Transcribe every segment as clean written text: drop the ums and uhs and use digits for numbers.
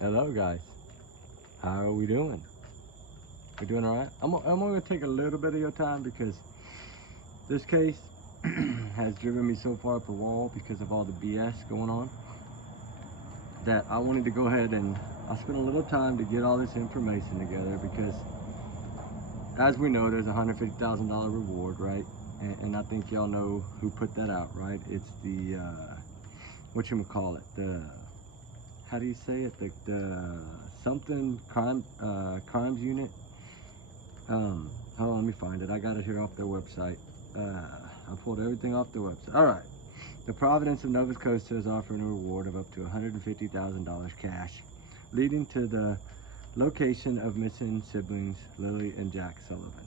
Hello guys, how are we doing? We doing all right? I'm going to take a little bit of your time because this case has driven me so far up the wall because of all the BS going on that I wanted to go ahead and I spent a little time to get all this information together because as we know, there's a $150,000 reward, right? And I think y'all know who put that out, right? It's the, whatchamacallit, the, how do you say it? The something crimes unit. Hold on, let me find it. I got it here off their website. I pulled everything off the website. All right. The Providence of Nova Scotia is offering a reward of up to $150,000 cash, leading to the location of missing siblings Lily and Jack Sullivan.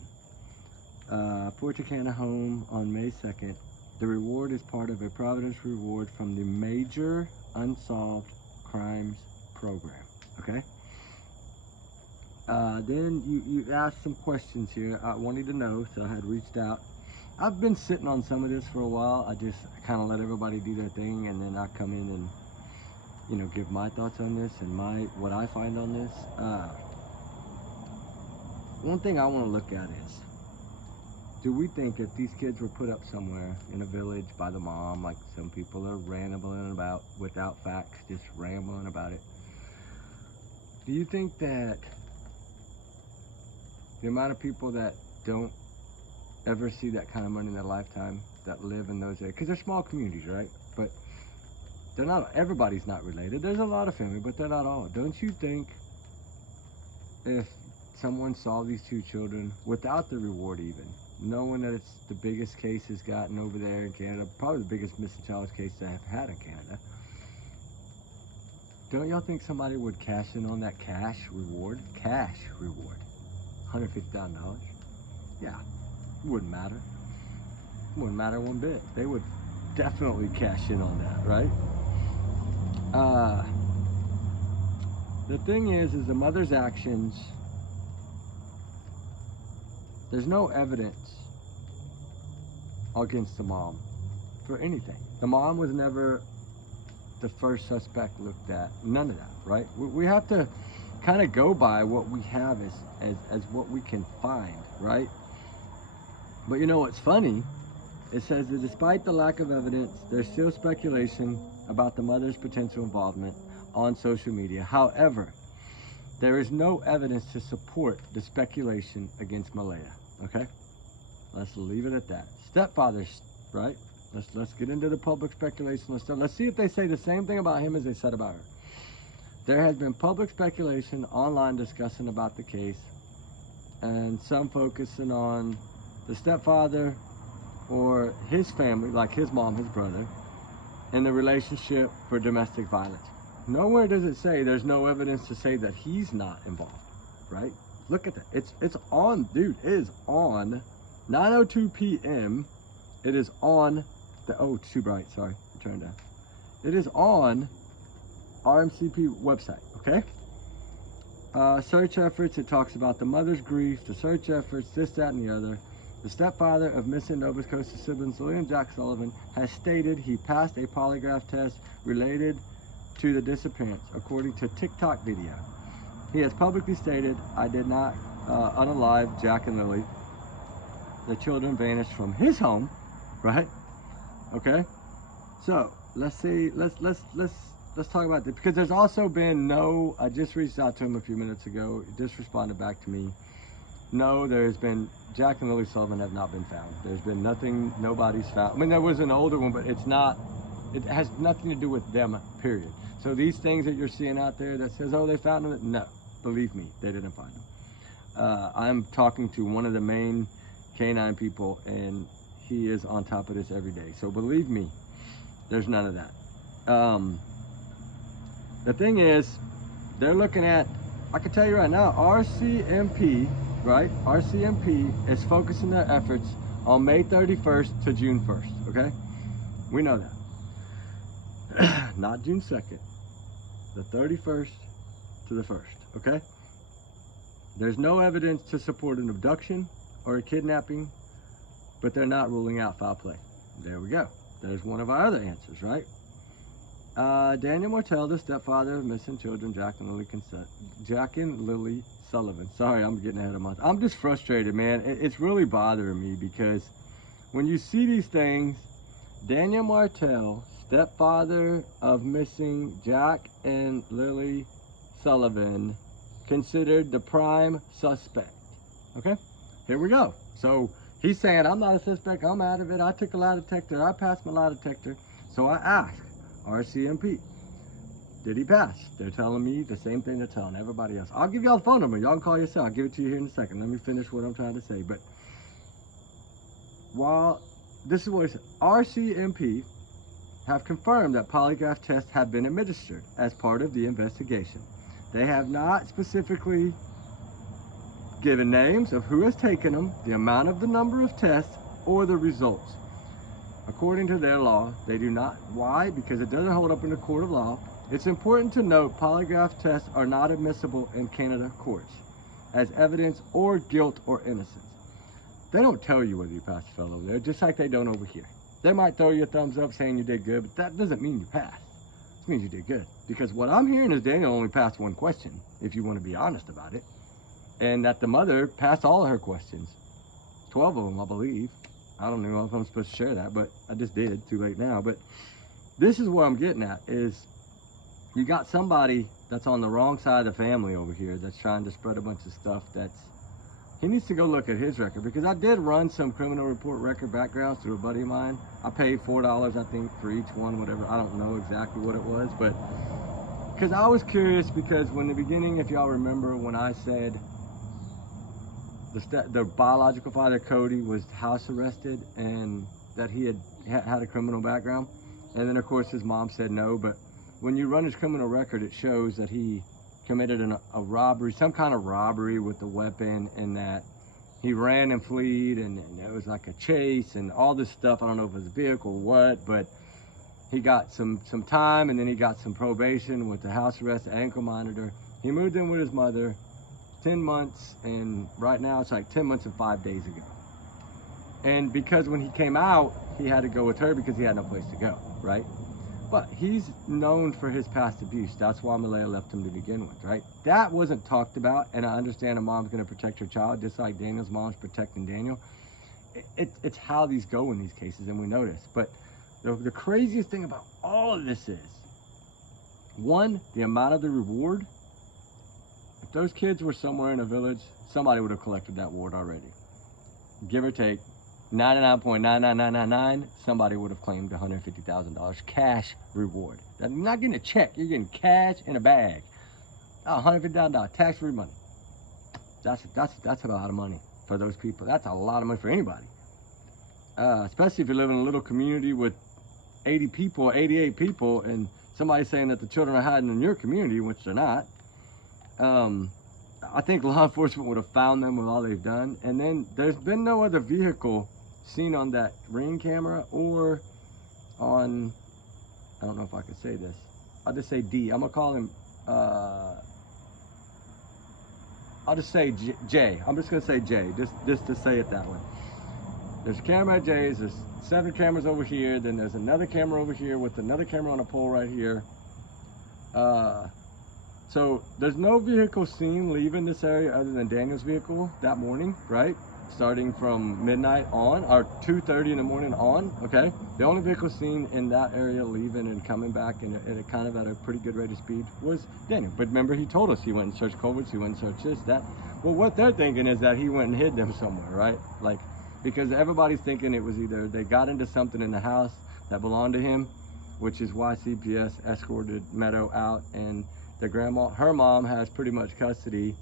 Port Chicana home on May 2nd. The reward is part of a Providence reward from the Major Unsolved Crimes Program. Okay. Then you asked some questions here. I wanted to know, so I had reached out. I've been sitting on some of this for a while. I just kind of let everybody do their thing, and then I come in and, you know, give my thoughts on this and what I find on this. One thing I want to look at is, do we think if these kids were put up somewhere in a village by the mom, like some people are rambling about without facts, just rambling about it, do you think that the amount of people that don't ever see that kind of money in their lifetime, that live in those areas, because they're small communities, right? But they're not, everybody's not related. There's a lot of family, but they're not all. Don't you think if someone saw these two children without the reward even, knowing that it's the biggest case has gotten over there in Canada, probably the biggest missing child case they have had in Canada, don't y'all think somebody would cash in on that cash reward? Cash reward. $150,000? Yeah, wouldn't matter. Wouldn't matter one bit. They would definitely cash in on that, right? The thing is the mother's actions, there's no evidence against the mom for anything. The mom was never the first suspect looked at. None of that, right? We have to kind of go by what we have as what we can find, right? But you know what's funny? It says that despite the lack of evidence, there's still speculation about the mother's potential involvement on social media. However, there is no evidence to support the speculation against Malaya. Okay? Let's leave it at that. Stepfathers, right? Let's get into the public speculation. Let's see if they say the same thing about him as they said about her. There has been public speculation online discussing about the case, and some focusing on the stepfather or his family, like his mom, his brother, in the relationship for domestic violence. Nowhere does it say there's no evidence to say that he's not involved, right? Look at that. It's on, dude. It is on 9:02 p.m. It is on the, oh, it's too bright. Sorry, turn it down. It is on RMCP website, okay? Search efforts, it talks about the mother's grief, the search efforts, this, that, and the other. The stepfather of missing Nova Scotia siblings, Lily and Jack Sullivan, has stated he passed a polygraph test related to the disappearance, according to TikTok video. He has publicly stated, I did not unalive Jack and Lily. The children vanished from his home, right? Okay? So, let's see, let's talk about this, because there's also been no, I just reached out to him a few minutes ago, he just responded back to me. No, there's been, Jack and Lily Sullivan have not been found. There's been nothing, nobody's found. I mean, there was an older one, but it's not, it has nothing to do with them, period. So these things that you're seeing out there that says, oh, they found them, no, believe me, they didn't find them. I'm talking to one of the main canine people, and he is on top of this every day. So believe me, there's none of that. The thing is, they're looking at, I can tell you right now, RCMP, right? RCMP is focusing their efforts on May 31st to June 1st, okay? We know that. Not June 2nd, the 31st to the 1st, okay? There's no evidence to support an abduction or a kidnapping, but they're not ruling out foul play. There we go. There's one of our other answers, right? Daniel Martell, the stepfather of missing children, Jack and Lily Sullivan. Sorry, I'm getting ahead of myself. I'm just frustrated, man. It's really bothering me because when you see these things, Daniel Martell, stepfather of missing Jack and Lily Sullivan, considered the prime suspect. Okay, here we go. So he's saying, I'm not a suspect, I'm out of it. I took a lie detector, I passed my lie detector. So I asked RCMP, did he pass? They're telling me the same thing they're telling everybody else. I'll give y'all the phone number. Y'all can call yourself. I'll give it to you here in a second. Let me finish what I'm trying to say. But while this is what it said, RCMP have confirmed that polygraph tests have been administered as part of the investigation. They have not specifically given names of who has taken them, the amount of the number of tests, or the results. According to their law, they do not. Why? Because it doesn't hold up in the court of law. It's important to note polygraph tests are not admissible in Canada courts as evidence or guilt or innocence. They don't tell you whether you passed or failed over there, just like they don't over here. They might throw you a thumbs up saying you did good, but that doesn't mean you passed. It means you did good. Because what I'm hearing is Daniel only passed one question, if you want to be honest about it, and that the mother passed all of her questions. 12 of them, I believe. I don't know if I'm supposed to share that, but I just did. Too late now. But this is what I'm getting at, is you got somebody that's on the wrong side of the family over here that's trying to spread a bunch of stuff that's... He needs to go look at his record, because I did run some criminal report record backgrounds through a buddy of mine. I paid $4, I think, for each one, whatever. I don't know exactly what it was, but... Because I was curious, because when the beginning, if y'all remember, when I said... The biological father, Cody, was house arrested and that he had a criminal background. And then, of course, his mom said no. But when you run his criminal record, it shows that he committed a robbery, some kind of robbery with a weapon, and that he ran and fled, and it was like a chase and all this stuff. I don't know if it was a vehicle or what, but he got some time, and then he got some probation with the house arrest, ankle monitor. He moved in with his mother. 10 months, and right now it's like 10 months and 5 days ago. And because when he came out, he had to go with her because he had no place to go, right? But he's known for his past abuse. That's why Malaya left him to begin with, right? That wasn't talked about, and I understand a mom's gonna protect her child, just like Daniel's mom's protecting Daniel. It's how these go in these cases, and we know this. But the craziest thing about all of this is, one, the amount of the reward. If those kids were somewhere in a village, somebody would have collected that reward already. Give or take, 99.99999, somebody would have claimed $150,000 cash reward. You're not getting a check, you're getting cash in a bag. $150,000 tax-free money. That's a lot of money for those people. That's a lot of money for anybody. Especially if you live in a little community with 80 people, 88 people, and somebody's saying that the children are hiding in your community, which they're not. I think law enforcement would have found them with all they've done. And then there's been no other vehicle seen on that ring camera or on, I don't know if I could say this. I'll just say D. I'm gonna call him, I'll just say J. I'm just gonna say J, just to say it that way. There's a camera at J's, there's 7 cameras over here, then there's another camera over here with another camera on a pole right here. So there's no vehicle seen leaving this area other than Daniel's vehicle that morning, right? Starting from midnight on, or 2:30 in the morning on, okay? The only vehicle seen in that area leaving and coming back and at kind of at a pretty good rate of speed was Daniel. But remember, he told us he went and searched culverts, he went and searched this, that. Well, what they're thinking is that he went and hid them somewhere, right? Like, because everybody's thinking it was either they got into something in the house that belonged to him, which is why CPS escorted Meadow out, and the grandma, her mom, has pretty much custody,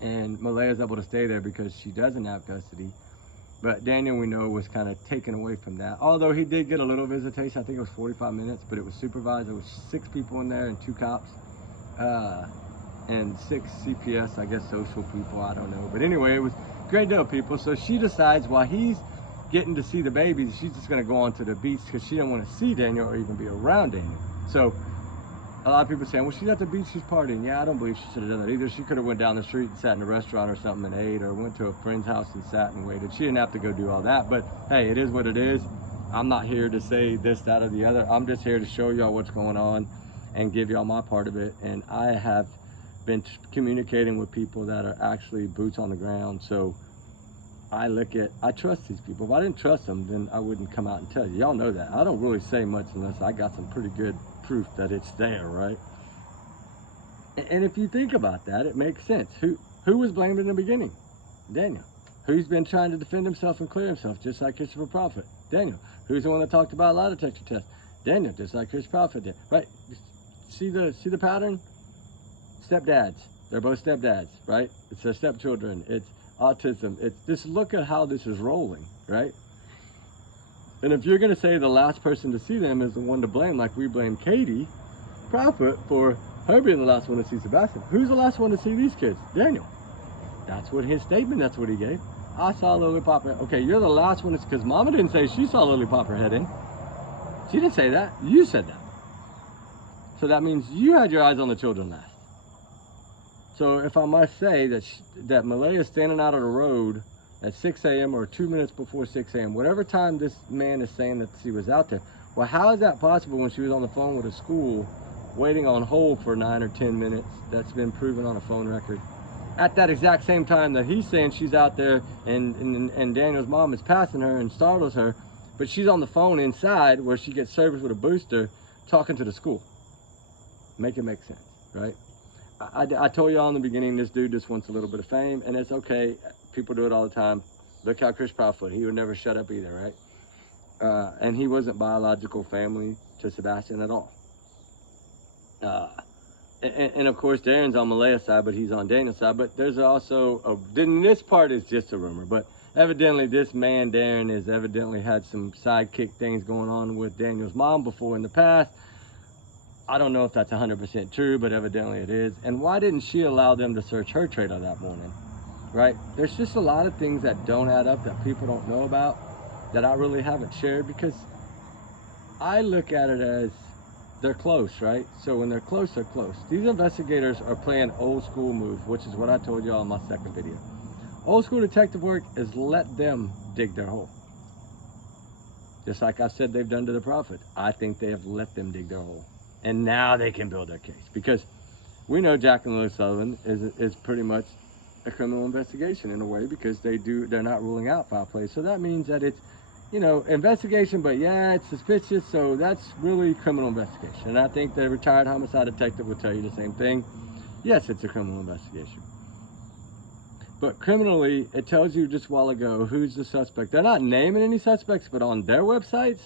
and Malaya's able to stay there because she doesn't have custody. But Daniel, we know, was kind of taken away from that. Although he did get a little visitation, I think it was 45 minutes, but it was supervised. There was 6 people in there and 2 cops, and 6 CPS, I guess, social people, I don't know. But anyway, it was a great deal of people. So she decides while he's getting to see the babies, she's just gonna go on to the beach because she didn't want to see Daniel or even be around Daniel. So a lot of people saying, well, she's at the beach, she's partying. Yeah, I don't believe she should have done that either. She could have went down the street and sat in a restaurant or something and ate, or went to a friend's house and sat and waited. She didn't have to go do all that, but hey, it is what it is. I'm not here to say this, that, or the other. I'm just here to show y'all what's going on and give y'all my part of it. And I have been communicating with people that are actually boots on the ground. So I trust these people. If I didn't trust them, then I wouldn't come out and tell you. Y'all know that. I don't really say much unless I got some pretty good proof that it's there, right? And if you think about that, it makes sense. Who was blamed in the beginning? Daniel. Who's been trying to defend himself and clear himself, just like Christopher Prophet? Daniel. Who's the one that talked about a lie detector test? Daniel, just like Chris Prophet did. Right? See the pattern? Stepdads. They're both stepdads, right? It's their stepchildren. It's autism. It's just look at how this is rolling, right? And if you're gonna say the last person to see them is the one to blame, like we blame Katie Prophet for her being the last one to see Sebastian, who's the last one to see these kids? Daniel. That's what his statement, that's what he gave. I saw Lily pop her head. Okay, you're the last one, because Mama didn't say she saw Lily pop her head in. She didn't say that. You said that. So that means you had your eyes on the children last. So if I must say that Malaya standing out on the road at 6 a.m. or 2 minutes before 6 a.m., whatever time this man is saying that she was out there, well, how is that possible when she was on the phone with a school waiting on hold for 9 or 10 minutes? That's been proven on a phone record. At that exact same time that he's saying she's out there and Daniel's mom is passing her and startles her, but she's on the phone inside where she gets service with a booster talking to the school. Make it make sense, right? I told y'all in the beginning, this dude just wants a little bit of fame, and it's okay. People do it all the time. Look how Chris Proudfoot, he would never shut up either, right? And he wasn't biological family to Sebastian at all. And of course, Darren's on Malaya's side, but he's on Daniel's side. But there's also, this part is just a rumor, but evidently this man, Darren, has evidently had some sidekick things going on with Daniel's mom before in the past. I don't know if that's 100% true, but evidently it is. And why didn't she allow them to search her trailer that morning, right? There's just a lot of things that don't add up that people don't know about that I really haven't shared, because I look at it as they're close, right? So when they're close, they're close. These investigators are playing old school move, which is what I told y'all in my second video. Old school detective work is let them dig their hole. Just like I said they've done to the Prophet. I think they have let them dig their hole. And now they can build their case. Because we know Jack and Lily Sullivan is pretty much a criminal investigation in a way, because they're not ruling out foul play. So that means that it's, you know, investigation, but yeah, it's suspicious, so that's really criminal investigation. And I think the retired homicide detective will tell you the same thing. Yes, it's a criminal investigation. But criminally, it tells you just a while ago who's the suspect. They're not naming any suspects, but on their websites,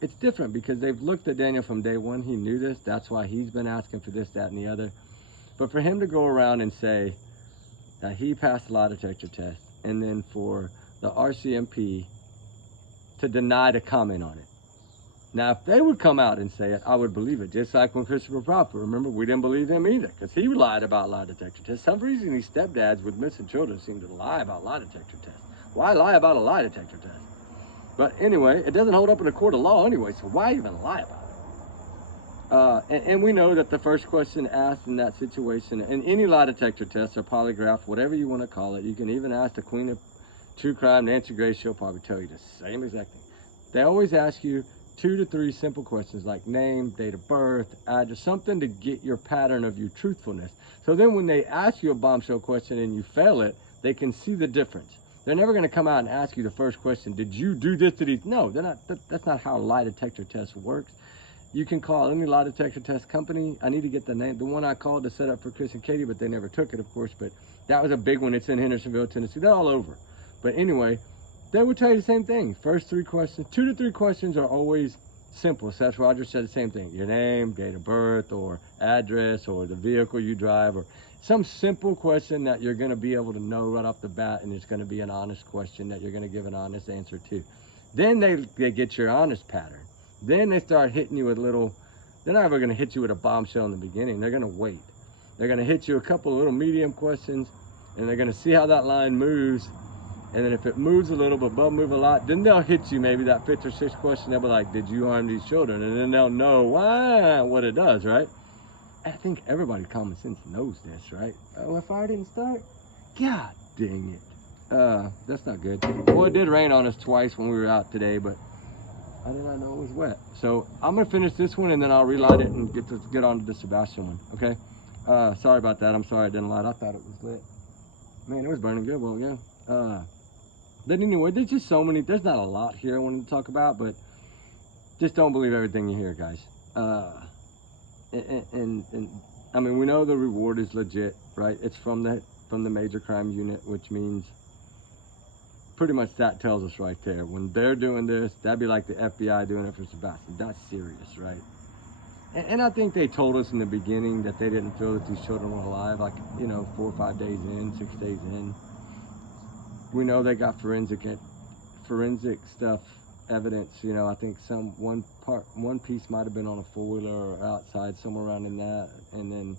it's different, because they've looked at Daniel from day one. He knew this. That's why he's been asking for this, that, and the other. But for him to go around and say that he passed a lie detector test, and then for the RCMP to deny to comment on it. Now, if they would come out and say it, I would believe it. Just like when Christopher Prophet, remember, we didn't believe him either, because he lied about lie detector tests. For some reason, these stepdads with missing children seem to lie about lie detector tests. Why lie about a lie detector test? But anyway, it doesn't hold up in a court of law anyway, so why even lie about it? And we know that the first question asked in that situation, in any lie detector test or polygraph, whatever you want to call it, you can even ask the queen of true crime, Nancy Grace, she'll probably tell you the same exact thing. They always ask you 2 to 3 simple questions like name, date of birth, address, something to get your pattern of your truthfulness. So then when they ask you a bombshell question and you fail it, they can see the difference. They're never going to come out and ask you the first question, did you do this to these? No, they're not. That's not how a lie detector test works. You can call any lie detector test company. I need to get the name. The one I called to set up for Chris and Katie, but they never took it, of course. But that was a big one. It's in Hendersonville, Tennessee. They're all over. But anyway, they would tell you the same thing. First 3 questions, 2 to 3 questions are always simple. Seth Rogers said the same thing. Your name, date of birth, or address, or the vehicle you drive, or some simple question that you're going to be able to know right off the bat, and it's going to be an honest question that you're going to give an honest answer to. Then they get your honest pattern. Then they start hitting you with little, they're not ever going to hit you with a bombshell in the beginning. They're going to wait. They're going to hit you a couple of little medium questions, and they're going to see how that line moves. And then if it moves a little but doesn't move a lot, then they'll hit you maybe that 5th or 6th question. They'll be like, did you harm these children? And then they'll know why, what it does, right? I think everybody common sense knows this, right? Oh, if I didn't start, God dang it. That's not good. Well, it did rain on us twice when we were out today, but I did not know it was wet. So I'm gonna finish this one and then I'll relight it and get on to the Sebastian one. Okay. Sorry about that. I'm sorry I didn't light. I thought it was lit. Man, it was burning good. Well, yeah. But anyway, there's just so many. There's not a lot here I wanted to talk about, but just don't believe everything you hear, guys. And I mean, we know the reward is legit, right? It's from the major crime unit, which means pretty much that tells us right there. When they're doing this, that'd be like the FBI doing it for Sebastian. That's serious, right? And I think they told us in the beginning that they didn't feel that these children were alive, like, 4 or 5 days in, 6 days in. We know they got forensic stuff, evidence. I think one piece might have been on a four-wheeler or outside, somewhere around in that, and then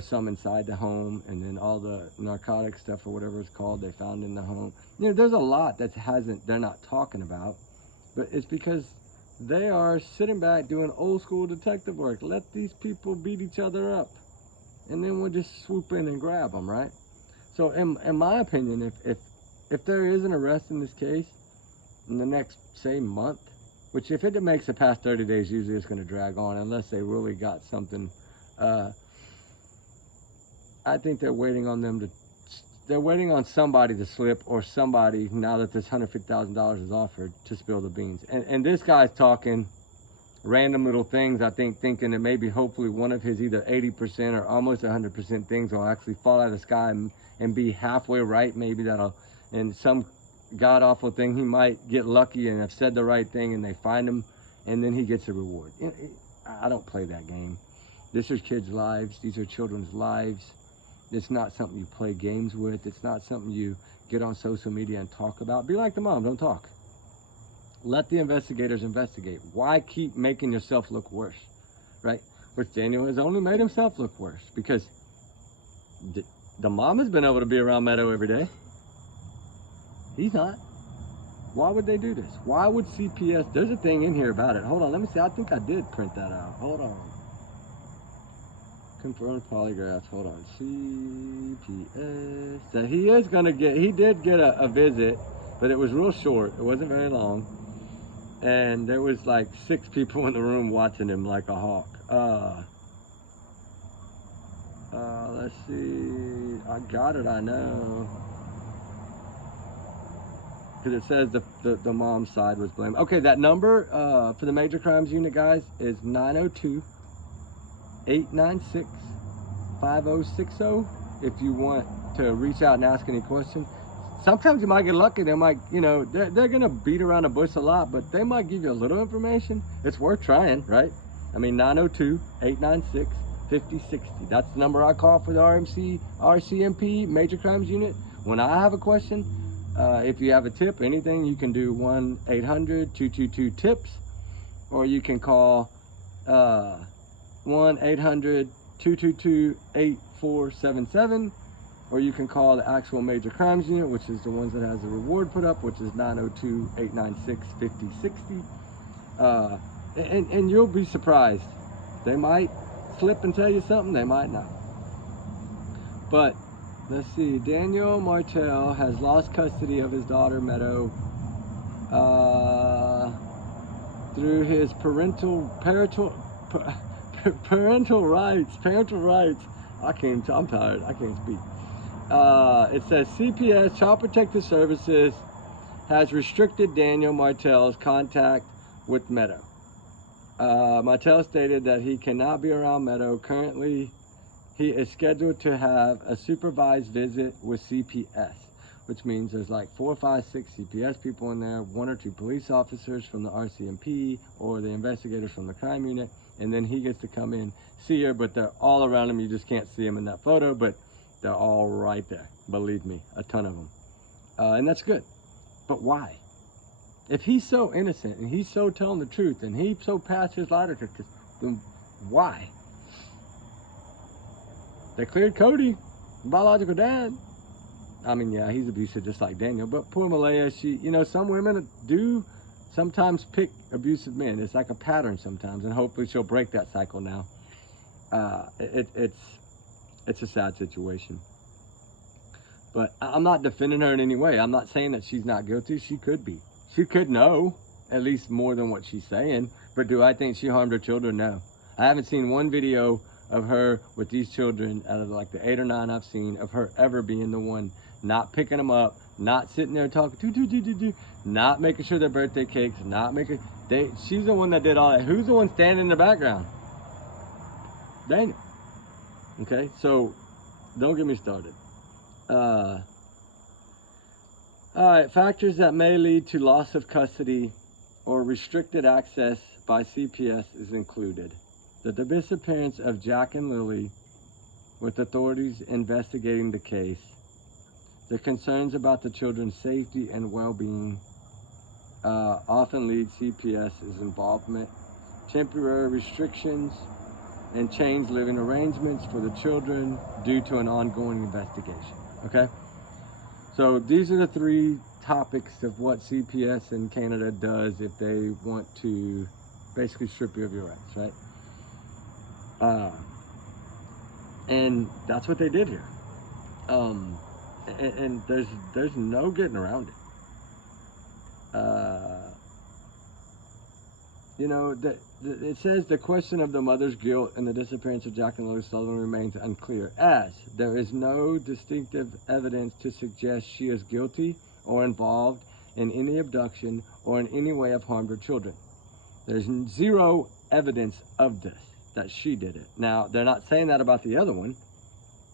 some inside the home, and then all the narcotic stuff or whatever it's called they found in the home. There's a lot that they're not talking about, but it's because they are sitting back doing old school detective work. Let these people beat each other up, and then we'll just swoop in and grab them, right? So in my opinion, if there is an arrest in this case in the next, say, month, which if it makes it past 30 days, usually it's going to drag on unless they really got something. I think they're waiting on somebody to slip, or somebody, now that this $150,000 is offered, to spill the beans. And this guy's talking random little things, I think, thinking that maybe hopefully one of his either 80% or almost 100% things will actually fall out of the sky and be halfway right. Maybe and some god awful thing, he might get lucky and have said the right thing and they find him and then he gets a reward. I don't play that game. This is kids' lives. These are children's lives. It's not something you play games with. It's not something you get on social media and talk about. Be like the mom, don't talk. Let the investigators investigate. Why keep making yourself look worse, right? Which Daniel has only made himself look worse, because the mom has been able to be around Meadow every day. He's not. Why would they do this? Why would CPS? There's a thing in here about it. Hold on, let me see. I think I did print that out. Hold on. Confirmed polygraphs. Hold on. CPS. So he did get a visit, but it was real short. It wasn't very long. And there was like 6 people in the room watching him like a hawk. Let's see. I got it, I know. Because it says the mom's side was blamed. Okay, that number for the Major Crimes Unit, guys, is 902-896-5060. If you want to reach out and ask any questions. Sometimes you might get lucky. They might, they're going to beat around the bush a lot, but they might give you a little information. It's worth trying, right? I mean, 902-896-5060. That's the number I call for the RCMP, Major Crimes Unit. When I have a question, if you have a tip, anything, you can do 1-800-222-TIPS, or you can call 1-800-222-8477, or you can call the actual Major Crimes Unit, which is the ones that has the reward put up, which is 902-896-5060. And you'll be surprised. They might slip and tell you something, they might not. But let's see, Daniel Martel has lost custody of his daughter Meadow through his parental rights. I'm tired, I can't speak. It says CPS, Child Protective Services, has restricted Daniel Martel's contact with Meadow. Martel stated that he cannot be around Meadow. Currently, he is scheduled to have a supervised visit with CPS, which means there's like 4, 5, 6 CPS people in there, 1 or 2 police officers from the RCMP or the investigators from the crime unit, and then he gets to come in, see her, but they're all around him. You just can't see him in that photo, but they're all right there. Believe me, a ton of them. And that's good. But why? If he's so innocent and he's so telling the truth and he so passed his lie detector, then why? They cleared Cody, biological dad. I mean, yeah, he's abusive just like Daniel, but poor Malaya, some women do sometimes pick abusive men. It's like a pattern sometimes, and hopefully she'll break that cycle now. It's a sad situation. But I'm not defending her in any way. I'm not saying that she's not guilty. She could be. She could know at least more than what she's saying. But do I think she harmed her children? No. I haven't seen one video of her with these children out of like the 8 or 9 I've seen of her ever being the one not picking them up, not sitting there talking, not making sure their birthday cakes, not making, she's the one that did all that. Who's the one standing in the background? Daniel. Okay, so don't get me started. All right, factors that may lead to loss of custody or restricted access by CPS is included. The disappearance of Jack and Lily, with authorities investigating the case. The concerns about the children's safety and well-being often lead CPS's involvement. Temporary restrictions and changed living arrangements for the children due to an ongoing investigation. Okay? So these are the 3 topics of what CPS in Canada does if they want to basically strip you of your rights, right? And that's what they did here. And there's no getting around it. You know, it says the question of the mother's guilt in the disappearance of Jack and Lily Sullivan remains unclear, as there is no distinctive evidence to suggest she is guilty or involved in any abduction or in any way have harmed her children. There's 0 evidence of this, that she did it. Now, they're not saying that about the other one.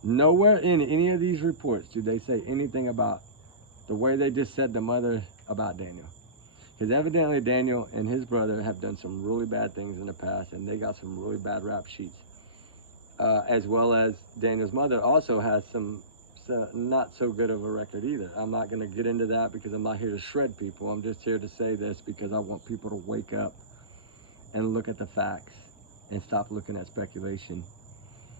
Nowhere in any of these reports do they say anything about the way they just said the mother about Daniel. Because evidently Daniel and his brother have done some really bad things in the past, and they got some really bad rap sheets. As well as Daniel's mother also has some not so good of a record either. I'm not going to get into that because I'm not here to shred people. I'm just here to say this because I want people to wake up and look at the facts and stop looking at speculation,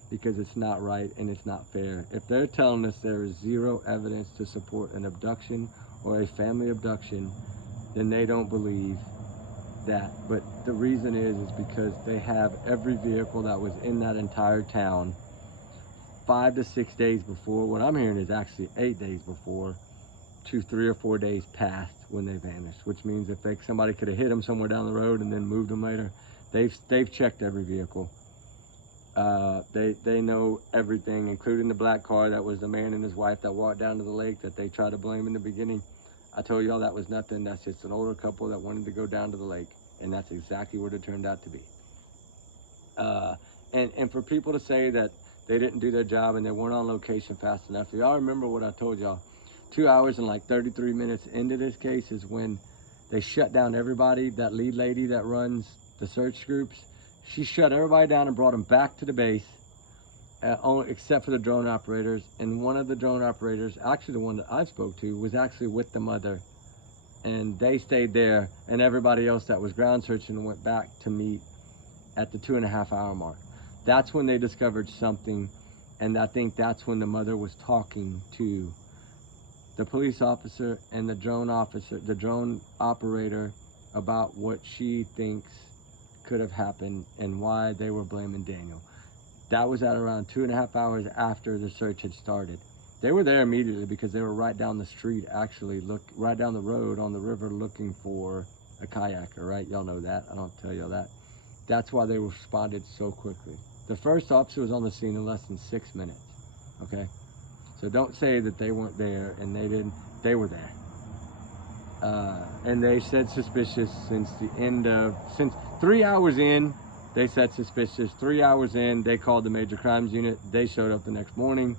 because it's not right and it's not fair. If they're telling us there is 0 evidence to support an abduction or a family abduction, then they don't believe that. But the reason is because they have every vehicle that was in that entire town 5 to 6 days before. What I'm hearing is actually 8 days before, to 3 or 4 days past when they vanished, which means if somebody could have hit them somewhere down the road and then moved them later, they've checked every vehicle. They know everything, including the black car that was the man and his wife that walked down to the lake that they tried to blame in the beginning. I told y'all that was nothing. That's just an older couple that wanted to go down to the lake, and that's exactly what it turned out to be. And for people to say that they didn't do their job and they weren't on location fast enough, y'all remember what I told y'all? 2 hours and like 33 minutes into this case is when they shut down everybody. That lead lady that runs the search groups, she shut everybody down and brought them back to the base, except for the drone operators. And one of the drone operators, actually the one that I spoke to, was actually with the mother, and they stayed there, and everybody else that was ground searching went back to meet at the 2.5 hour mark. That's when they discovered something, and I think that's when the mother was talking to the police officer and the drone operator about what she thinks could have happened and why they were blaming Daniel. That was at around 2.5 hours after the search had started. They were there immediately because they were right down the street, actually, right down the road on the river looking for a kayaker, right? Y'all know that. I don't tell y'all that. That's why they responded so quickly. The first officer was on the scene in less than 6 minutes, okay? So don't say that they weren't there and they didn't. They were there. And they said suspicious since 3 hours in, they said suspicious. 3 hours in, they called the major crimes unit. They showed up the next morning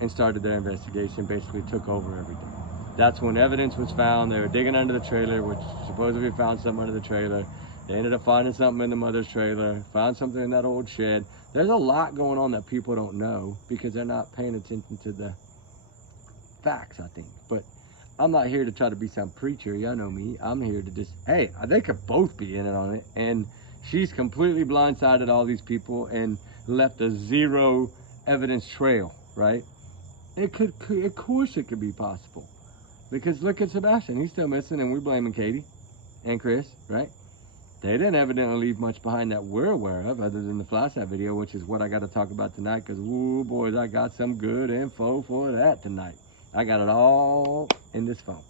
and started their investigation, basically took over everything. That's when evidence was found. They were digging under the trailer, which supposedly found something under the trailer. They ended up finding something in the mother's trailer, found something in that old shed. There's a lot going on that people don't know because they're not paying attention to the facts, I think. But I'm not here to try to be some preacher. Y'all know me. I'm here to just, hey, they could both be in it on it. And she's completely blindsided all these people and left a 0 evidence trail, right? Of course it could be possible. Because look at Sebastian. He's still missing, and we're blaming Katie and Chris, right? They didn't evidently leave much behind that we're aware of, other than the flashlight video, which is what I got to talk about tonight, because, ooh, boys, I got some good info for that tonight. I got it all in this phone.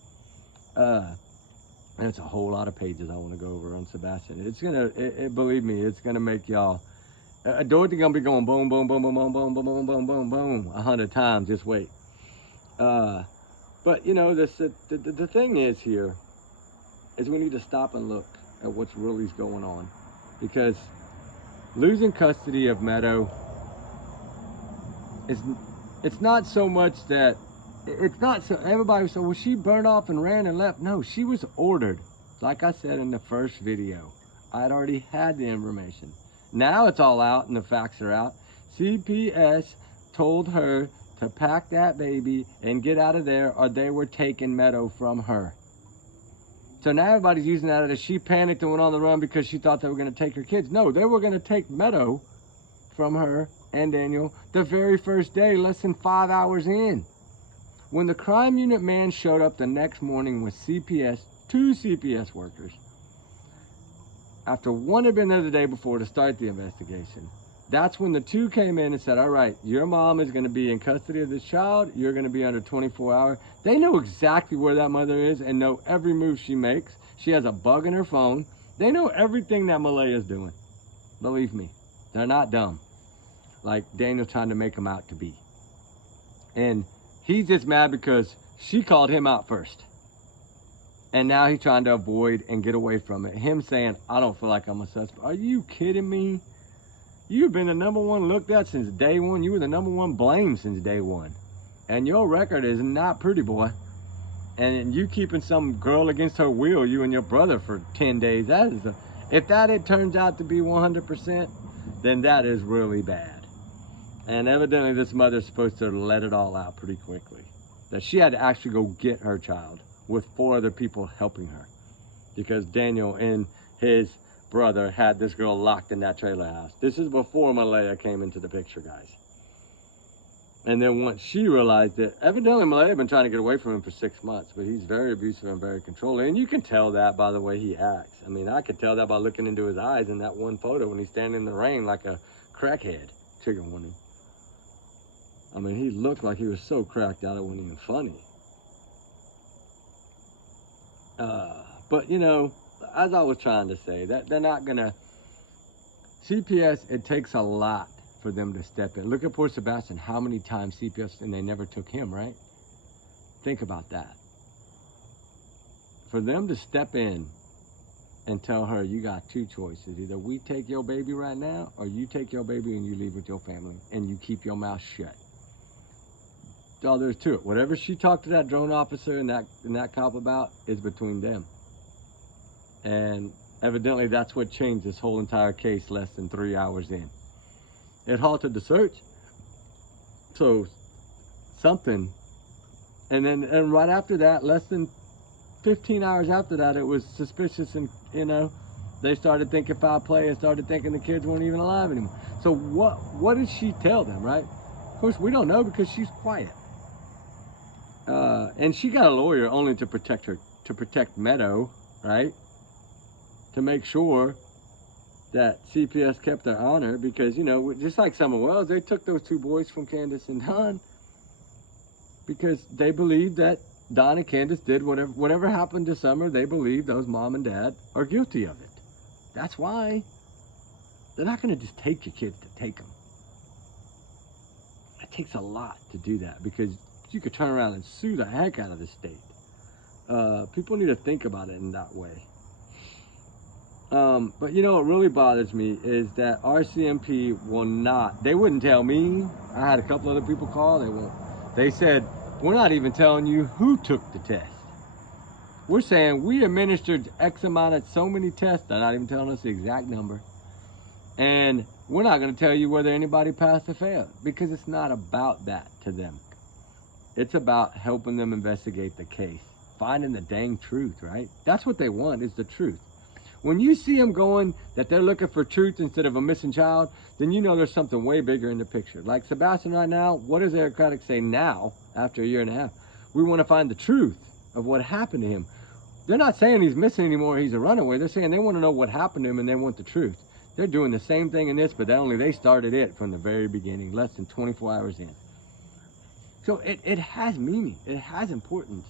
And it's a whole lot of pages I want to go over on Sebastian. It's gonna, believe me, it's gonna make y'all. Dorothy gonna be going boom, boom, boom, boom, boom, boom, boom, boom, boom, boom, boom, 100 times. Just wait. But you know, the thing is here is we need to stop and look at what's really going on, because losing custody of Meadow is, it's not so much that, it's not so, everybody was so, well, she burned off and ran and left. No, she was ordered. Like I said in the first video, I'd already had the information. Now it's all out and the facts are out. CPS told her to pack that baby and get out of there, or they were taking Meadow from her. So now everybody's using that as she panicked and went on the run because she thought they were going to take her kids. No, they were going to take Meadow from her and Daniel the very first day, less than 5 hours in. When the crime unit man showed up the next morning with CPS, 2 CPS workers, after one had been there the day before to start the investigation, that's when the 2 came in and said, all right, your mom is going to be in custody of this child. You're going to be under 24 hours. They know exactly where that mother is and know every move she makes. She has a bug in her phone. They know everything that Malaya is doing. Believe me, they're not dumb, like Daniel's trying to make them out to be. And he's just mad because she called him out first. And now he's trying to avoid and get away from it. Him saying, I don't feel like I'm a suspect. Are you kidding me? You've been the #1 looked at since day one. You were the #1 blamed since day one. And your record is not pretty, boy. And you keeping some girl against her will, you and your brother, for 10 days. That is if that it turns out to be 100%, then that is really bad. And evidently this mother's supposed to let it all out pretty quickly. That she had to actually go get her child with 4 other people helping her. Because Daniel and his brother had this girl locked in that trailer house. This is before Malaya came into the picture, guys. And then once she realized it, evidently Malaya had been trying to get away from him for 6 months, but he's very abusive and very controlling. And you can tell that by the way he acts. I mean, I could tell that by looking into his eyes in that one photo when he's standing in the rain like a crackhead. Trigger warning. I mean, he looked like he was so cracked out it wasn't even funny. But you know, as I was trying to say, that they're not gonna, CPS, it takes a lot for them to step in. Look at poor Sebastian, how many times CPS, and they never took him, right? Think about that. For them to step in and tell her, you got 2 choices. Either we take your baby right now, or you take your baby and you leave with your family and you keep your mouth shut. That's all there's to it. Whatever she talked to that drone officer and that cop about is between them. And evidently that's what changed this whole entire case less than 3 hours in. It halted the search. So something, and right after that, less than 15 hours after that, it was suspicious, and you know, they started thinking foul play and started thinking the kids weren't even alive anymore. So what did she tell them, right? Of course, we don't know because she's quiet. And she got a lawyer only to protect her, to protect Meadow, right? To make sure that CPS kept their honor, because, you know, just like Summer Wells, they took those 2 boys from Candace and Don because they believed that Don and Candace did whatever happened to Summer. They believe those mom and dad are guilty of it. That's why they're not going to just take your kids to take them. It takes a lot to do that, because you could turn around and sue the heck out of the state. People need to think about it in that way. But you know what really bothers me is that RCMP will not, they wouldn't tell me. I had a couple other people call, they won't. They said, we're not even telling you who took the test. We're saying we administered X amount of so many tests. They're not even telling us the exact number. And we're not going to tell you whether anybody passed or failed, because it's not about that to them. It's about helping them investigate the case, finding the dang truth, right? That's what they want, is the truth. When you see them going that they're looking for truth instead of a missing child, then you know there's something way bigger in the picture. Like Sebastian right now, what does Eric Craddock say now, after a year and a half? We want to find the truth of what happened to him. They're not saying he's missing anymore, he's a runaway. They're saying they want to know what happened to him and they want the truth. They're doing the same thing in this, but they started it from the very beginning, less than 24 hours in. So it has meaning, it has importance.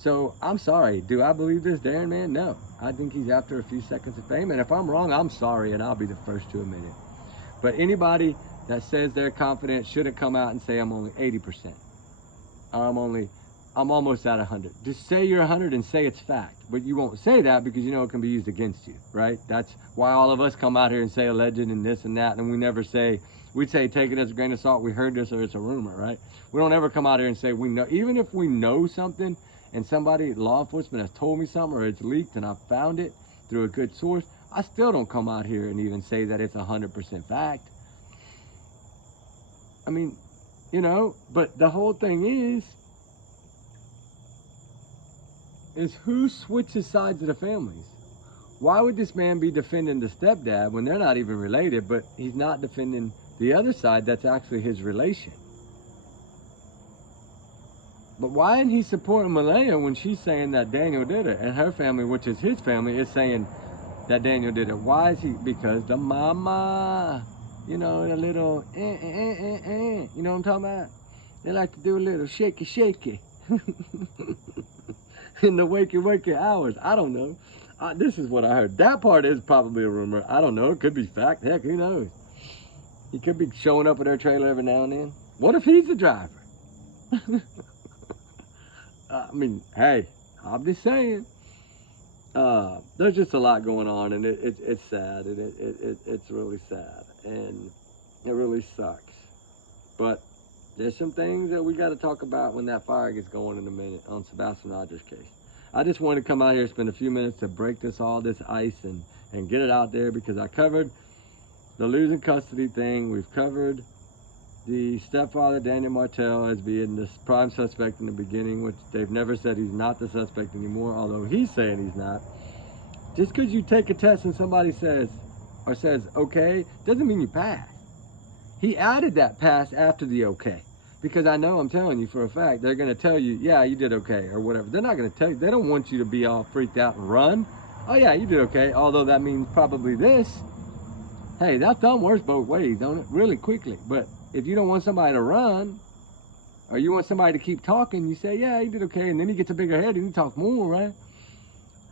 So I'm sorry. Do I believe this Darren man? No. I think he's after a few seconds of fame. And if I'm wrong, I'm sorry, and I'll be the first to admit it. But anybody that says they're confident shouldn't come out and say I'm only 80%. Or I'm almost at 100. Just say you're 100 and say it's fact. But you won't say that because you know it can be used against you, right? That's why all of us come out here and say alleged and this and that, and we never say, we'd say take it as a grain of salt, we heard this or it's a rumor, right? We don't ever come out here and say we know. Even if we know something and somebody, law enforcement has told me something or it's leaked and I found it through a good source, I still don't come out here and even say that it's 100% fact. I mean, you know, but the whole thing is who switches sides of the families? Why would this man be defending the stepdad when they're not even related, but he's not defending the other side that's actually his relation? But why isn't he supporting Malaya when she's saying that Daniel did it, and her family, which is his family, is saying that Daniel did it? Why is he? Because the mama, you know, the little, you know what I'm talking about? They like to do a little shaky, shaky. In the wakey hours. I don't know. This is what I heard. That part is probably a rumor. I don't know. It could be fact. Heck, who knows? He could be showing up at her trailer every now and then. What if he's the driver? I mean, hey, I'm just saying. There's just a lot going on, and it's sad, and it's really sad, and it really sucks. But there's some things that we got to talk about when that fire gets going in a minute on Sebastian Rogers' case. I just wanted to come out here and spend a few minutes to break this ice and get it out there, because I covered the losing custody thing. We've covered the stepfather, Daniel Martel, as being the prime suspect in the beginning, which they've never said he's not the suspect anymore, although he's saying he's not. Just because you take a test and somebody says okay, doesn't mean you pass. He added that pass after the okay. Because I know, I'm telling you for a fact, they're going to tell you, yeah, you did okay, or whatever. They're not going to tell you. They don't want you to be all freaked out and run. Oh, yeah, you did okay, although that means probably this. Hey, that thumb works both ways, don't it? Really quickly. But if you don't want somebody to run, or you want somebody to keep talking, you say, yeah, you did okay, and then he gets a bigger head and he talks more, right?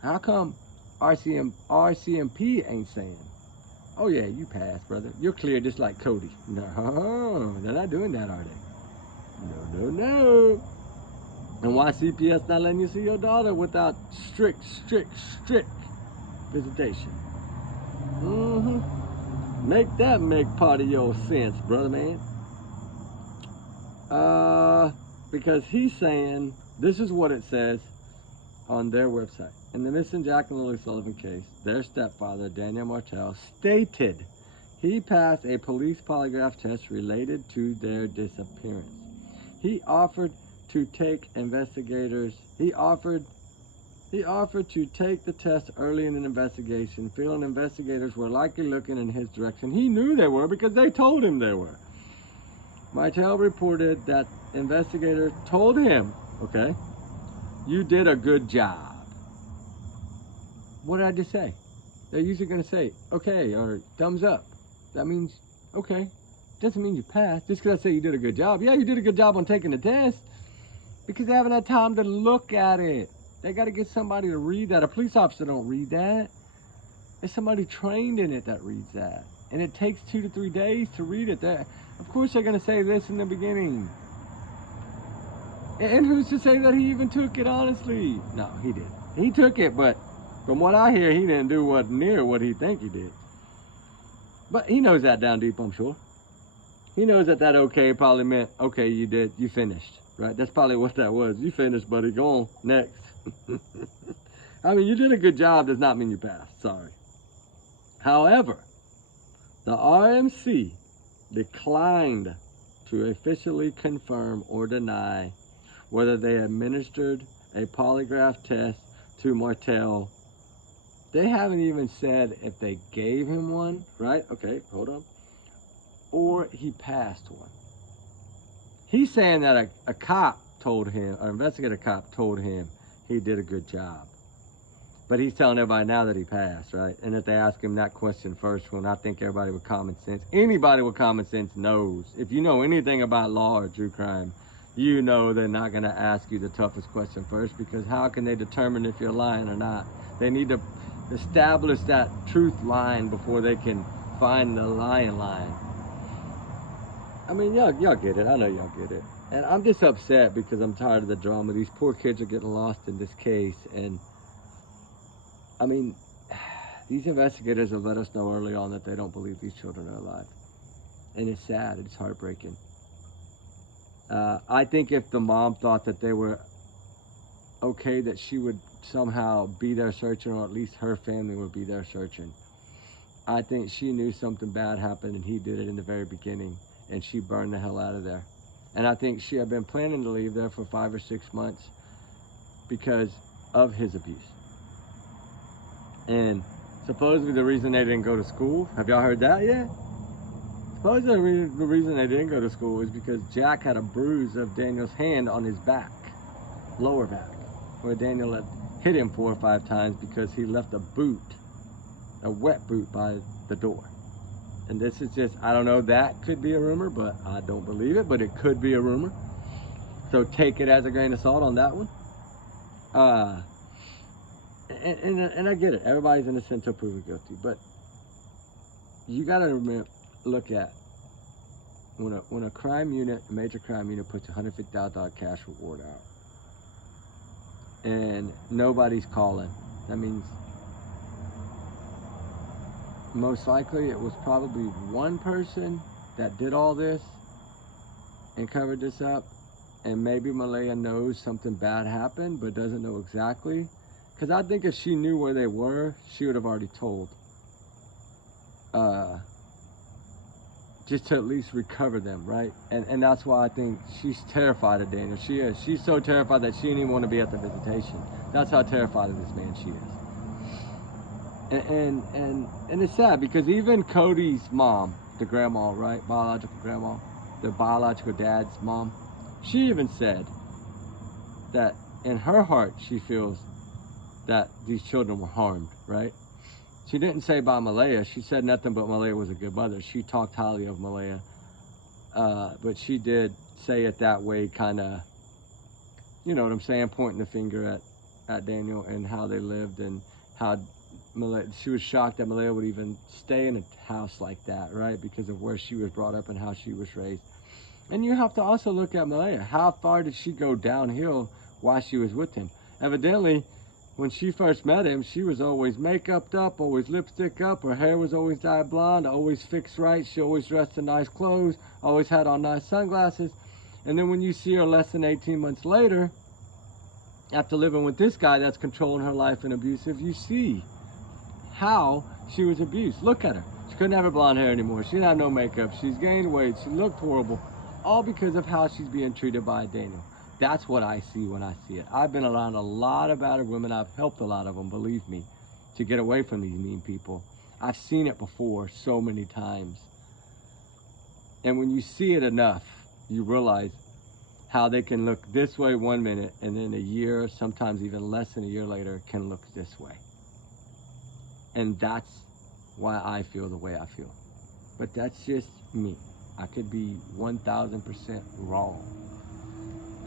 How come RCMP ain't saying, oh, yeah, you passed, brother. You're clear just like Cody. No, they're not doing that, are they? No. And why CPS not letting you see your daughter without strict visitation? Make that make part of your sense, brother man. Because he's saying, this is what it says on their website. In the missing Jack and Lily Sullivan case, their stepfather, Daniel Martel, stated he passed a police polygraph test related to their disappearance. He offered to take investigators. He offered to take the test early in an investigation, feeling investigators were likely looking in his direction. He knew they were because they told him they were. Martel reported that investigators told him, okay, you did a good job. What did I just say? They're usually going to say, okay, or thumbs up. That means, okay. Doesn't mean you passed. Just because I say you did a good job. Yeah, you did a good job on taking the test. Because they haven't had time to look at it. They got to get somebody to read that. A police officer don't read that. There's somebody trained in it that reads that. And it takes 2 to 3 days to read it. Of course they're going to say this in the beginning. And who's to say that he even took it, honestly? No, he didn't. He took it, but from what I hear, he didn't do what near what he think he did. But he knows that down deep, I'm sure. He knows that okay probably meant, okay, you finished, right? That's probably what that was. You finished, buddy. Go on, next. I mean, you did a good job does not mean you passed. Sorry. However, the RMC declined to officially confirm or deny whether they administered a polygraph test to Martel. They haven't even said if they gave him one, right? Okay, hold on. Or he passed one. He's saying that a cop told him, an investigator cop told him he did a good job. But he's telling everybody now that he passed, right? And if they ask him that question first, when I think everybody with common sense, anybody with common sense knows, if you know anything about law or true crime, you know they're not going to ask you the toughest question first, because how can they determine if you're lying or not? They need to establish that truth line before they can find the lying line. I mean, y'all get it. I know y'all get it. And I'm just upset because I'm tired of the drama. These poor kids are getting lost in this case. And I mean, these investigators have let us know early on that they don't believe these children are alive. And it's sad. It's heartbreaking. I think if the mom thought that they were okay, that she would somehow be there searching, or at least her family would be there searching. I think she knew something bad happened and he did it in the very beginning, and she burned the hell out of there. And I think she had been planning to leave there for 5 or 6 months because of his abuse. And supposedly the reason they didn't go to school, have y'all heard that yet? Supposedly the reason they didn't go to school is because Jack had a bruise of Daniel's hand on his back, lower back, where Daniel had hit him 4 or 5 times because he left a boot, a wet boot by the door. And this is just, I don't know, that could be a rumor, but I don't believe it, but it could be a rumor. So take it as a grain of salt on that one. And I get it. Everybody's innocent until proven guilty, but you got to look at when a crime unit, a major crime unit, puts a $150,000 cash reward out, and nobody's calling. That means most likely it was probably one person that did all this and covered this up, and maybe Malaya knows something bad happened but doesn't know exactly. Because I think if she knew where they were, she would have already told. Just to at least recover them, right? And that's why I think she's terrified of Daniel. She is. She's so terrified that she didn't even want to be at the visitation. That's how terrified of this man she is. And it's sad because even Cody's mom, the grandma, right? Biological grandma, the biological dad's mom, she even said that in her heart she feels that these children were harmed, right? She didn't say by Malaya. She said nothing but Malaya was a good mother. She talked highly of Malaya. But she did say it that way, kind of, you know what I'm saying, pointing the finger at Daniel and how they lived, and how Malaya, she was shocked that Malaya would even stay in a house like that, right? Because of where she was brought up and how she was raised. And you have to also look at Malaya. How far did she go downhill while she was with him? Evidently, when she first met him, she was always make-upped up, always lipstick up, her hair was always dyed blonde, always fixed right, she always dressed in nice clothes, always had on nice sunglasses. And then when you see her less than 18 months later, after living with this guy that's controlling her life and abusive, you see how she was abused. Look at her. She couldn't have her blonde hair anymore. She didn't have no makeup. She's gained weight. She looked horrible. All because of how she's being treated by Daniel. That's what I see when I see it. I've been around a lot of battered women. I've helped a lot of them, believe me, to get away from these mean people. I've seen it before so many times. And when you see it enough, you realize how they can look this way 1 minute, and then a year, sometimes even less than a year later, can look this way. And that's why I feel the way I feel. But that's just me. I could be 1,000% wrong.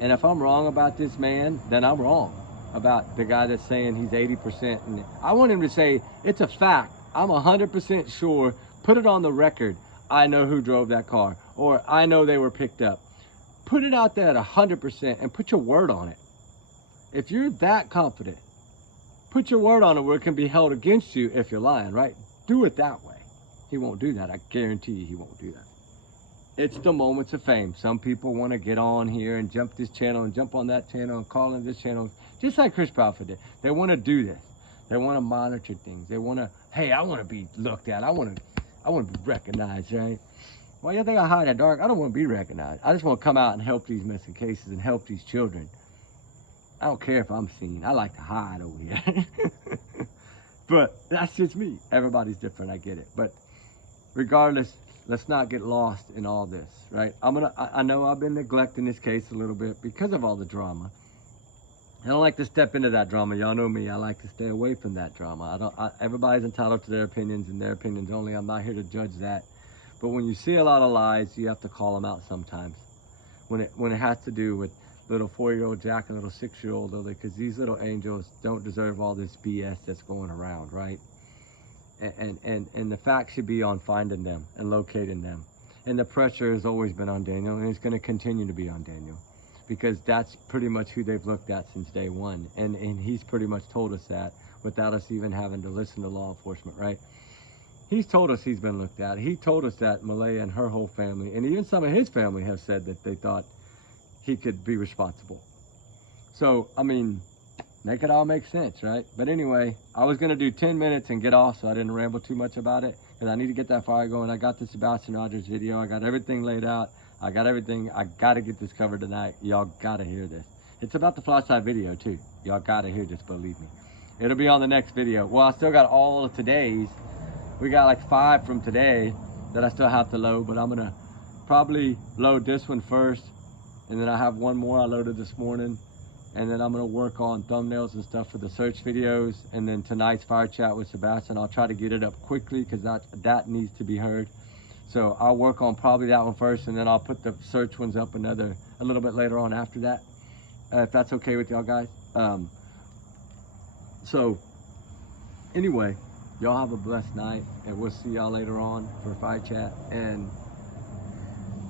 And if I'm wrong about this man, then I'm wrong about the guy that's saying he's 80%. And I want him to say, it's a fact. I'm 100% sure. Put it on the record. I know who drove that car, or I know they were picked up. Put it out there at 100% and put your word on it. If you're that confident, put your word on it where it can be held against you if you're lying, right? Do it that way. He won't do that. I guarantee you he won't do that. It's the moments of fame. Some people want to get on here and jump this channel and jump on that channel and call in this channel, just like Chris Crawford did. They want to do this. They want to monitor things. They want to, hey, I want to be looked at. I want to be recognized, right? Well, you think I hide in the dark? I don't want to be recognized. I just want to come out and help these missing cases and help these children. I don't care if I'm seen. I like to hide over here. But that's just me. Everybody's different. I get it. But regardless, let's not get lost in all this, right? I know I've been neglecting this case a little bit because of all the drama. I don't like to step into that drama. Y'all know me. I like to stay away from that drama. Everybody's entitled to their opinions and their opinions only. I'm not here to judge that. But when you see a lot of lies, you have to call them out sometimes. when it has to do with little 4-year-old Jack and little 6-year-old Lily, because these little angels don't deserve all this BS that's going around, right? And the fact should be on finding them and locating them. And the pressure has always been on Daniel, and it's going to continue to be on Daniel, because that's pretty much who they've looked at since day one. And he's pretty much told us that without us even having to listen to law enforcement, right? He's told us he's been looked at. He told us that Malaya and her whole family, and even some of his family, have said that they thought he could be responsible. So, I mean, make it all make sense, right? But anyway, I was going to do 10 minutes and get off so I didn't ramble too much about it, because I need to get that fire going. I got the Sebastian Rogers video. I got everything laid out. I got everything. I got to get this covered tonight. Y'all got to hear this. It's about the flashlight video, too. Y'all got to hear this, believe me. It'll be on the next video. Well, I still got all of today's. We got like 5 from today that I still have to load, but I'm going to probably load this one first, and then I have one more I loaded this morning, and then I'm going to work on thumbnails and stuff for the search videos, and then tonight's fire chat with Sebastian. I'll try to get it up quickly because that needs to be heard. So I'll work on probably that one first, and then I'll put the search ones up a little bit later on after that, if that's okay with y'all guys. So anyway, y'all have a blessed night, and we'll see y'all later on for fire chat. And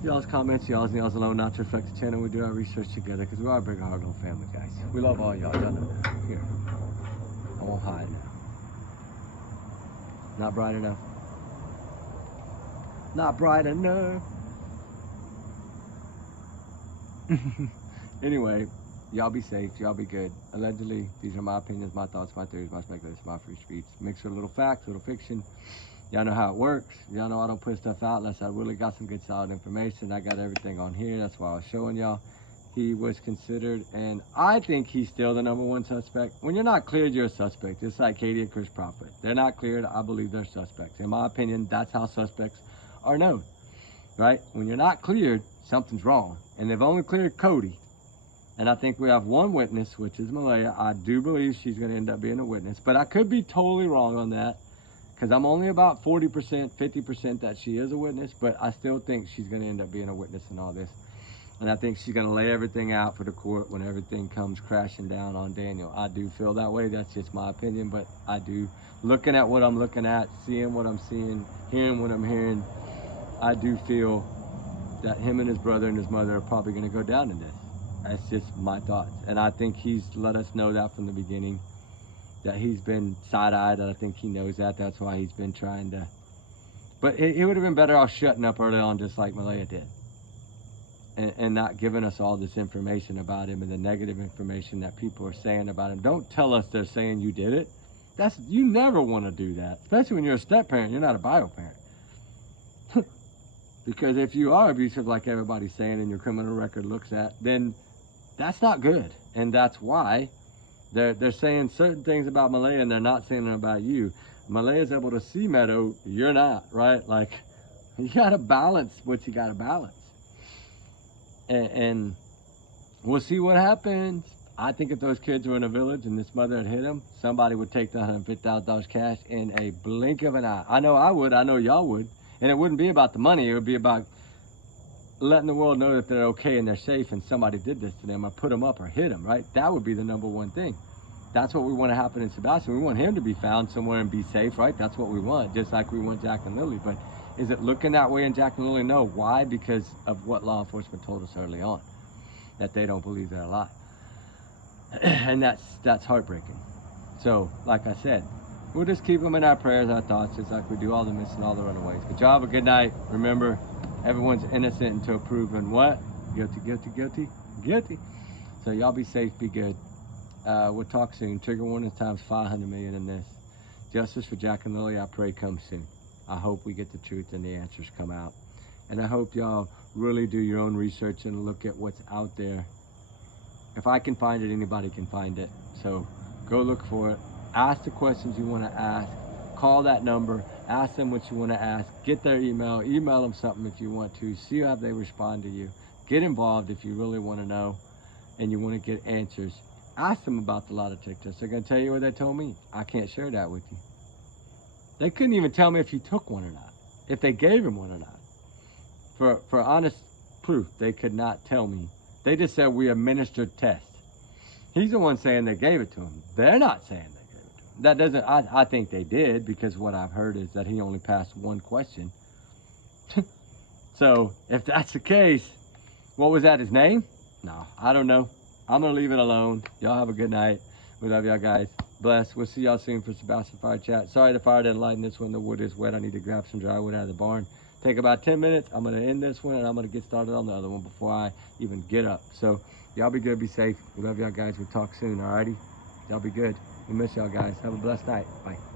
y'all's comments, y'all's alone, not to reflect the channel. We do our research together because we are a big hard little family, guys. We love all y'all. Y'all know that. Here, I won't hide now. Not bright enough. Not bright enough. Anyway, y'all be safe. Y'all be good. Allegedly, these are my opinions, my thoughts, my theories, my speculations, my free speech. Mixed with a little facts, a little fiction. Y'all know how it works. Y'all know I don't put stuff out unless I really got some good solid information. I got everything on here. That's why I was showing y'all. He was considered, and I think he's still the #1 suspect. When you're not cleared, you're a suspect. It's like Katie and Chris Prophet. They're not cleared. I believe they're suspects. In my opinion, that's how suspects are known, right? When you're not cleared, something's wrong. And they've only cleared Cody. And I think we have one witness, which is Malaya. I do believe she's going to end up being a witness, but I could be totally wrong on that, because I'm only about 40%, 50% that she is a witness, but I still think she's going to end up being a witness in all this. And I think she's going to lay everything out for the court when everything comes crashing down on Daniel. I do feel that way. That's just my opinion, but I do, looking at what I'm looking at, seeing what I'm seeing, hearing what I'm hearing, I do feel that him and his brother and his mother are probably going to go down in this. That's just my thoughts. And I think he's let us know that from the beginning, that he's been side-eyed, and I think he knows that. That's why he's been trying to. But it would have been better off shutting up early on, just like Malaya did. And not giving us all this information about him and the negative information that people are saying about him. Don't tell us they're saying you did it. You never want to do that, especially when you're a step-parent. You're not a bio-parent. Because if you are abusive, like everybody's saying and your criminal record looks at, then that's not good. And that's why they're saying certain things about Malaya and they're not saying them about you. Malaya's able to see Meadow, you're not, right? Like, you got to balance what you got to balance. And we'll see what happens. I think if those kids were in a village and this mother had hit them, somebody would take the $150,000 cash in a blink of an eye. I know I would. I know y'all would. And it wouldn't be about the money. It would be about letting the world know that they're okay and they're safe and somebody did this to them or put them up or hit them, right? That would be the #1 thing. That's what we want to happen in Sebastian. We want him to be found somewhere and be safe, right? That's what we want, just like we want Jack and Lily. But is it looking that way in Jack and Lily? No. Why? Because of what law enforcement told us early on, that they don't believe they're alive. And that's heartbreaking. So, like I said, we'll just keep them in our prayers, our thoughts, just like we do all the missing, all the runaways. But y'all have a good night. Remember, everyone's innocent until proven what? Guilty, guilty, guilty, guilty. So y'all be safe, be good. We'll talk soon. Trigger warning times 500 million in this. Justice for Jack and Lily, I pray, comes soon. I hope we get the truth and the answers come out. And I hope y'all really do your own research and look at what's out there. If I can find it, anybody can find it. So go look for it. Ask the questions you want to ask. Call that number. Ask them what you want to ask. Get their email. Email them something if you want to. See how they respond to you. Get involved if you really want to know and you want to get answers. Ask them about the lie detectors. They're going to tell you what they told me. I can't share that with you. They couldn't even tell me if he took one or not, if they gave him one or not. For honest proof. They could not tell me. They just said we administered tests. He's the one saying they gave it to him. They're not saying they gave it to him. That doesn't, I think they did, because what I've heard is that he only passed one question. So if that's the case, what was that, his name? No, I don't know. I'm gonna leave it alone. Y'all have a good night. We love y'all guys. Bless. We'll see y'all soon for Sebastian Fire Chat. Sorry the fire didn't light in this one. The wood is wet. I need to grab some dry wood out of the barn. Take about 10 minutes. I'm gonna end this one and I'm gonna get started on the other one before I even get up. So y'all be good, be safe. We love y'all guys. We'll talk soon, alrighty? Y'all be good. We miss y'all guys. Have a blessed night. Bye.